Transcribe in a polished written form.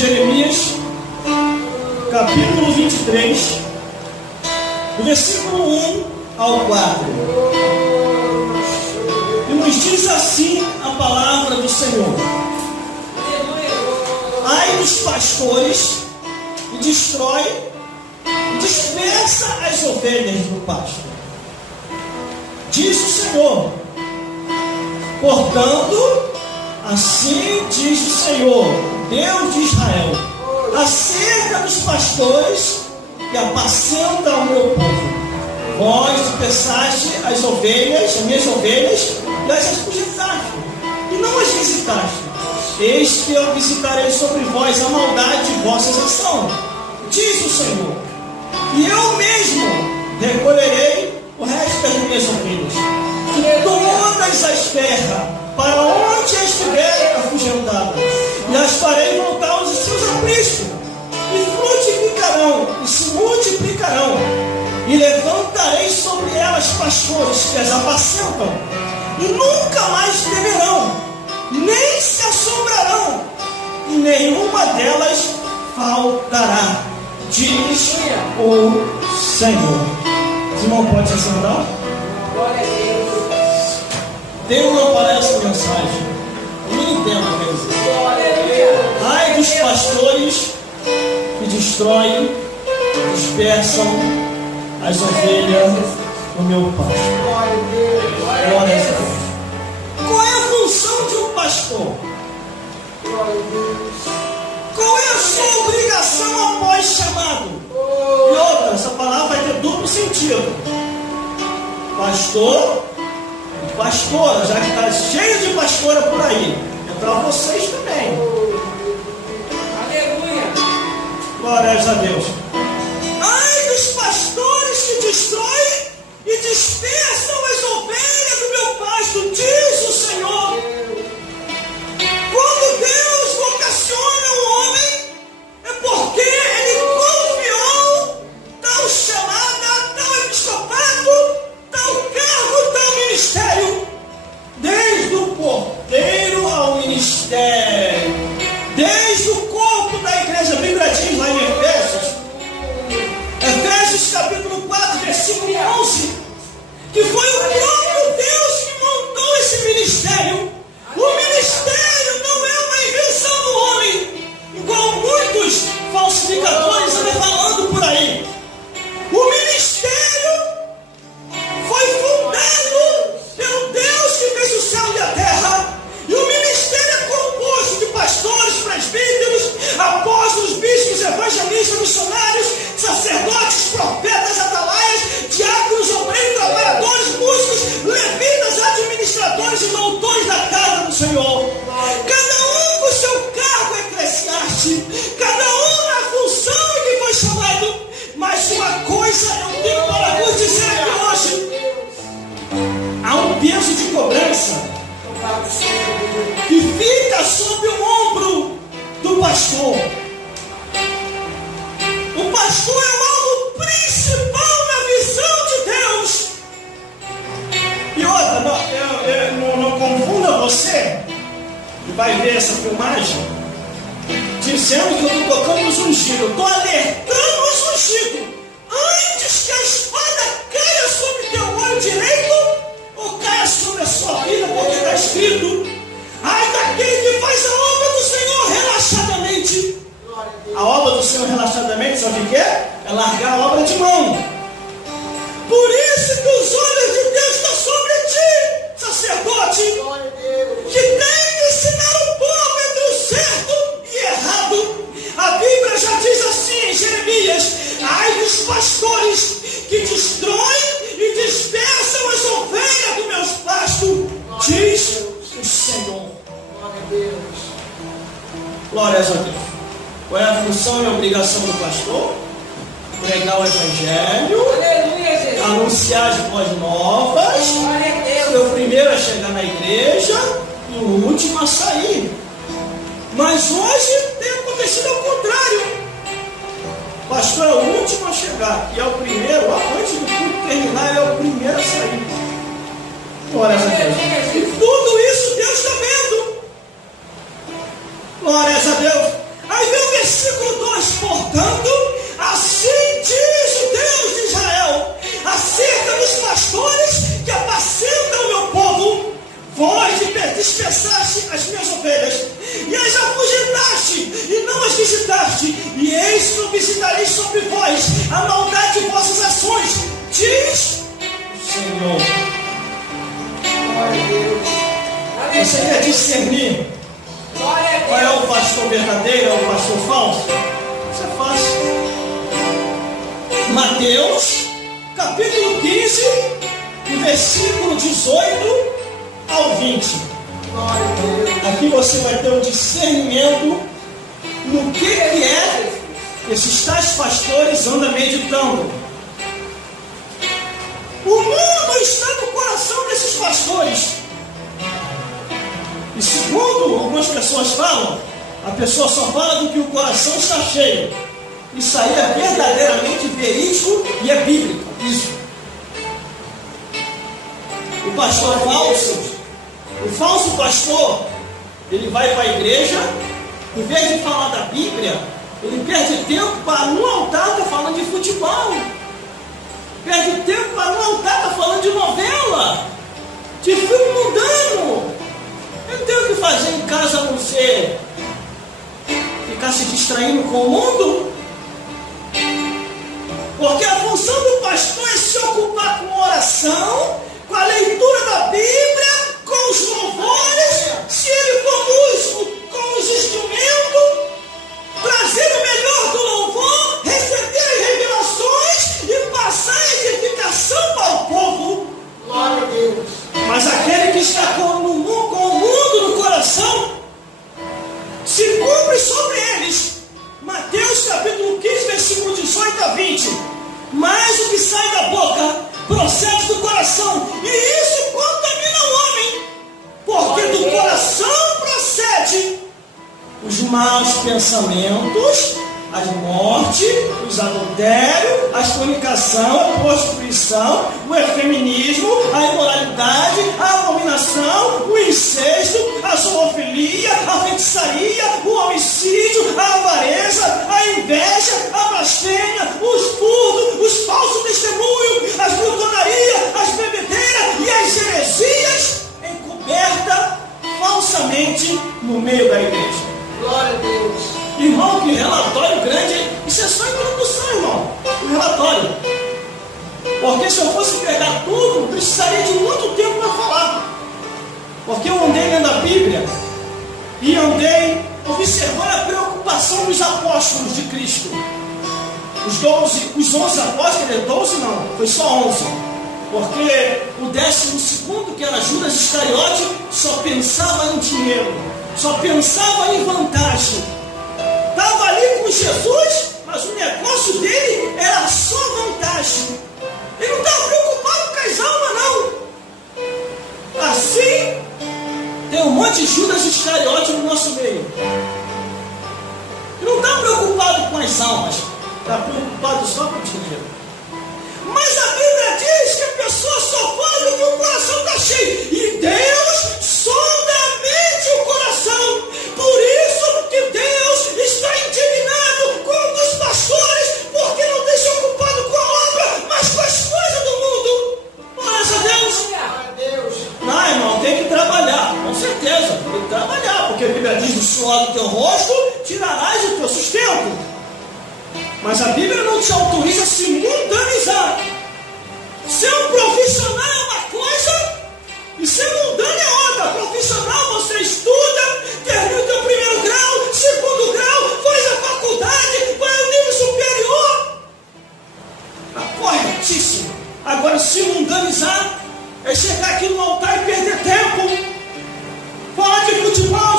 Jeremias, capítulo 23, do versículo 1 ao 4. E nos diz assim a palavra do Senhor: ai dos pastores que destrói e dispersa as ovelhas do pasto. Diz o Senhor: portanto, assim diz o Senhor, Deus de Israel, acerca dos pastores que apacentam o meu povo. Vós dispersaste as ovelhas, as minhas ovelhas, e as expulsaste, e não as visitaste. Eis que eu visitarei sobre vós a maldade de vossas ações, diz o Senhor, e eu mesmo recolherei o resto das minhas ovelhas, e todas as terras, para onde estiverem afugentadas, e as farei voltar aos seus apriscos, e frutificarão, e se multiplicarão, e levantarei sobre elas pastores que as apacentam, e nunca mais temerão, nem se assombrarão, e nenhuma delas faltará, diz o Senhor. Os irmãos podem se assentar? Glória a Deus. Deus não aparece essa mensagem. Eu não entendo, quer dizer. Glória a Deus. Ai dos pastores que destroem, dispersam as ovelhas do meu pasto. Glória a Deus. Glória a Deus. Qual é a função de um pastor? Glória a Deus. Qual é a sua obrigação após chamado? E outra, essa palavra vai ter duplo sentido. Pastor e pastora, já que está cheio de pastora por aí. É para vocês também. Aleluia. Glórias a Deus. Ai dos pastores que destroem e dispersam as ovelhas do meu pasto, diz o Senhor. Quando Deus vocaciona o homem, é porque Ele confiou tal chamada, tal episcopado, tal cargo, tal ministério, desde o porteiro ao ministério, desde o corpo da igreja. A Bíblia diz lá em Efésios capítulo 4, versículo 11, que foi o próprio Deus que montou esse ministério. O ministério não é uma invenção do homem, igual muitos falsificadores andam falando por aí. O ministério foi fundado pelo Deus que fez o céu e a terra. E o ministério é composto de pastores, presbíteros, apóstolos, bispos, evangelistas, missionários, sacerdotes, profetas, atalaias, diáconos, obreiros, trabalhadores, músicos, levitas, administradores e doutores da casa do Senhor. Cada um com seu cargo eclesiástico, cada um na função em que foi chamado. Mas uma coisa eu tenho para vos dizer aqui hoje: há um peso de cobrança que fica sobre o ombro do pastor. O pastor é o alvo principal na visão de Deus. E outra, não confunda você que vai ver essa filmagem dizendo que eu estou tocando os ungidos. Eu estou alertando os ungidos antes que a espada caia sobre teu olho direito ou caia sobre a sua vida, porque está escrito: ai daquele que faz a obra do Senhor relaxadamente. A obra do Senhor relaxadamente, sabe o que é? É largar a obra de mão. Por isso que os olhos de Deus estão sobre ti, sacerdote, que tem que ensinar o povo entre o certo e errado. A Bíblia já diz assim em Jeremias: ai dos pastores que destroem e dispersam as ovelhas do meus pastos, diz o Senhor. Glórias a Deus. Qual é a função e a obrigação do pastor? Pregar o Evangelho, Aleluia, Jesus. anunciar as boas novas, Glória a Deus. ser o primeiro a chegar na igreja e o último a sair. Mas hoje tem acontecido ao contrário. O pastor é o último a chegar e é o primeiro, antes do culto terminar, ele é o primeiro a sair. Glórias a Deus. E tudo isso Deus está vendo. Glórias a Deus. Aí vem o versículo 2, portanto, assim diz o Deus de Israel, acerca dos pastores que apacentam o meu povo, vós dispersaste as minhas ovelhas, e as afugentaste, e não as visitaste, e eis que eu visitarei sobre vós a maldade de vossas ações, diz o Senhor. Glória a Deus. Você quer discernir Glória a qual é Deus. o pastor verdadeiro ou o pastor falso? Isso é fácil. Mateus, capítulo 15, versículo 18 ao 20. Glória a Deus. Aqui você vai ter um discernimento no que é que esses tais pastores andam meditando. O mundo está no coração desses pastores. E segundo algumas pessoas falam, a pessoa só fala do que o coração está cheio. Isso aí é verdadeiramente verídico e é bíblico. Isso. O pastor falso, o falso pastor, ele vai para a igreja, em vez de falar da Bíblia, ele perde tempo para no altar estar falando de futebol. Perde tempo para no altar estar falando de novela, de filme mundano. Eu não tenho o que fazer em casa a não ser ficar se distraindo com o mundo. Porque a função do pastor é se ocupar com a oração, com a leitura da Bíblia, com os louvores, se ele for músico, com os instrumentos, trazer o melhor do louvor, receber as revelações e passar a edificação para o povo. Glória a Deus. Mas aquele que está com o mundo no coração, se cumpre sobre eles. Mateus capítulo 15, versículo 18 a 20. Mas o que sai da boca procede do coração, e isso contamina o homem, porque do coração procede os maus pensamentos, a morte, os adultérios, a fornicação, a prostituição, o efeminismo, a imoralidade, a abominação, o incesto, a zoofilia, a feitiçaria, o homicídio, a avareza, a inveja, a blasfêmia, os furtos, os falsos testemunhos, as glutonarias, as bebedeiras e as heresias encobertas falsamente no meio da igreja. Glória a Deus. Irmão, que relatório grande, hein? Isso é só introdução, irmão. O relatório. Porque se eu fosse pegar tudo, precisaria de muito tempo para falar. Porque eu andei lendo a Bíblia e andei observando a preocupação dos apóstolos de Cristo. Os 11 apóstolos, 12 não, foi só 11. Porque o 12º, que era Judas Iscariote, só pensava em dinheiro, só pensava em vantagem. Estava ali com Jesus, mas o negócio dele era só vantagem. Ele não estava preocupado com as almas, não. Assim, tem um monte de Judas Iscariote no nosso meio. Ele não está preocupado com as almas, está preocupado só com o dinheiro. Mas a Bíblia diz que a pessoa só fala do que o coração está cheio. E Deus sonda a mente e o coração. Por isso que Deus está indignado com os pastores, porque não tem se ocupado com a obra, mas com as coisas do mundo. Glória a Deus. Glória a Deus. Não, irmão, tem que trabalhar, com certeza. Tem que trabalhar, porque a Bíblia diz: do suor do teu rosto tirarás o teu sustento. Mas a Bíblia não te autoriza a se mundanizar. Ser um profissional é uma coisa e ser mundano é outra. Profissional, você estuda, termina o teu primeiro grau, segundo grau, faz a faculdade, vai ao nível superior. Está corretíssimo. Agora, se mundanizar é chegar aqui no altar e perder tempo. Falar de futebol,